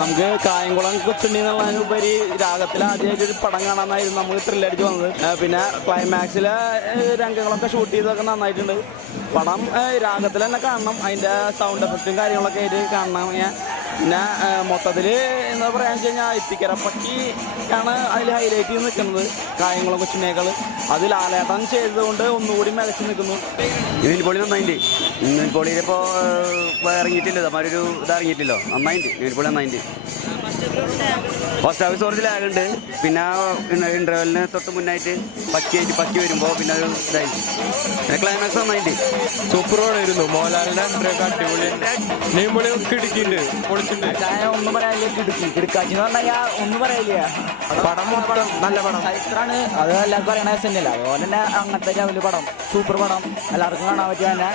നമുക്ക് കായംകുളം കൊച്ചുണ്ണി എന്നുള്ളതിനുപരി രാഗത്തിൽ ആദ്യമായിട്ടൊരു പടം കാണാനായിരുന്നു നമ്മൾ ത്രില്ലടിച്ച് വന്നത്. പിന്നെ ക്ലൈമാക്സിലെ രംഗങ്ങളൊക്കെ ഷൂട്ട് ചെയ്തൊക്കെ നന്നായിട്ടുണ്ട്. പടം രാഗത്തിൽ തന്നെ കാണണം, അതിൻ്റെ സൗണ്ട് എഫക്റ്റും കാര്യങ്ങളൊക്കെ ആയിട്ട് കാണണം. പിന്നെ മൊത്തത്തിൽ എന്താ പറയുക വെച്ച് കഴിഞ്ഞാൽ ഇത്തിക്കരപ്പക്കി ആണ് അതിൽ ഹൈലൈറ്റ് ചെയ്ത് നിൽക്കുന്നത് കായംകുളം കൊച്ചുണ്ണിയേക്കാൾ. അത് ലാലേട്ടൻ ചെയ്തതുകൊണ്ട് ഒന്നുകൂടി മികച്ച് നിൽക്കുന്നു. നിവിൻ പോളി നന്നായിട്ട്, നിവിൻ പോളിയിലിപ്പോൾ ഇറങ്ങിയിട്ടില്ല, ഒരു ഇത് ഇറങ്ങിയിട്ടില്ലോ, നന്നായിട്ട് നിവിൻ പോളി നന്നായിട്ട്. ഫസ്റ്റ് ഹാഫ് കുറച്ച് ലാഗുണ്ട്, പിന്നെ ഇൻ്റർവെല്ലിന് തൊട്ട് മുന്നായിട്ട് പക്കി വരുമ്പോൾ പിന്നെ ഒരു ഇതായി. പിന്നെ ക്ലൈമാക്സ് നന്നായിട്ട് സൂപ്പറോടായിരുന്നു. മോഹൻലാലിൻ്റെ അത്രയൊക്കെ അടിപൊളിയുണ്ട്. നിവിൻ പോളി കിടക്കിണ്ട്, പൊളിച്ചിട്ടുണ്ട്. ഒന്നും പറയാനില്ല, കിടക്കാച്ചെന്ന് പറഞ്ഞാൽ ഒന്നും പറയില്ല. പടം മൊത്തം നല്ല പടം, ചരിത്രമാണ്, അത് എല്ലാവർക്കും അറിയണ തന്നെയല്ല. അതുപോലെ തന്നെ അങ്ങനത്തെ ലെവല് പടം, സൂപ്പർ പടം, എല്ലാവർക്കും കാണാൻ പറ്റിയ തന്നെ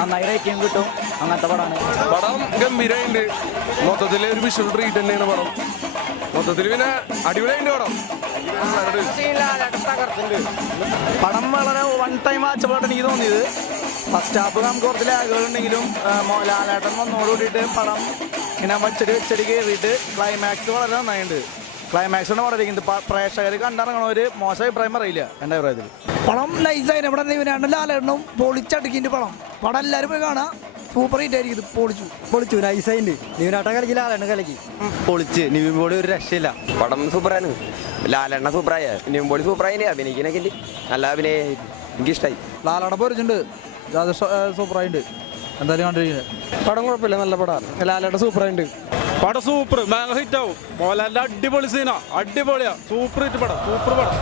നന്നായി റേറ്റിംഗ് കിട്ടും. അങ്ങനത്തെ പടമാണ്. പടം ഗംഭീരമായിട്ടുണ്ട്. മൊത്തത്തിൽ ഒരു വിഷ്വൽ ട്രീറ്റ് തന്നെയാണ് പടം. മൊത്തത്തിൽ പിന്നെ അടിപൊളിയായിട്ട് പടം. പടം വളരെ വൺ ടൈം വാച്ചബിളായിട്ട് എനിക്ക് തോന്നിയത്. ഫസ്റ്റ് ഹാഫ് നമുക്ക് കുറച്ച് ലാഗുകളുണ്ടെങ്കിലും ലാലേട്ടൻ വന്നോടുകൂടിയിട്ട് പടം ഇങ്ങനെ വെച്ചടി കയറിയിട്ട് ക്ലൈമാക്സ് വളരെ നന്നായിട്ടുണ്ട്. ക്ലൈമാക്സാണ് പറഞ്ഞിരിക്കുന്നത്. പ്രേക്ഷകർ കണ്ടിറങ്ങണവര് മോശം അഭിപ്രായം പറയില്ല എൻ്റെ അഭിപ്രായത്തിൽ. പടം നൈസായിരുന്നു. ഇവിടെ നിവിനാണ്ടും ലാലേട്ടനും പൊളിച്ചടുക്കിൻ്റെ പടം എല്ലാവരും പോയി കാണാം. സൂപ്പർ ഹിറ്റ് ആയിരിക്കും. പൊളിച്ചു നൈസായിട്ട്. നിവിനാട്ടം കലക്കി, ലാലേട്ടൻ കലക്കി, പൊളിച്ച്. നിവിൻ പോളി ഒരു രക്ഷയില്ല. പടം സൂപ്പറാണ്. ലാലെണ്ണ സൂപ്പറായ, നിവിൻ പോളി സൂപ്പറായി. അഭിനയിക്കാനൊക്കെ നല്ല അഭിനയം, എനിക്കിഷ്ടമായി. ലാലേട്ടൻ പൊരിച്ചിട്ടുണ്ട്, അത് സൂപ്പറായിട്ടുണ്ട്. എന്തായാലും കണ്ടിരിക്കുന്നത് പടം കുഴപ്പമില്ല, നല്ല പടമാണ്. ലാലേട്ടൻ സൂപ്പറായിട്ടുണ്ട്. പടം സൂപ്പർ, മാങ്ങ ഹിറ്റ് ആവും. മോഹൻലാലിന്റെ അടിപൊളി സീനാ, അടിപൊളിയാ, സൂപ്പർ ഹിറ്റ് പടം, സൂപ്പർ പടം.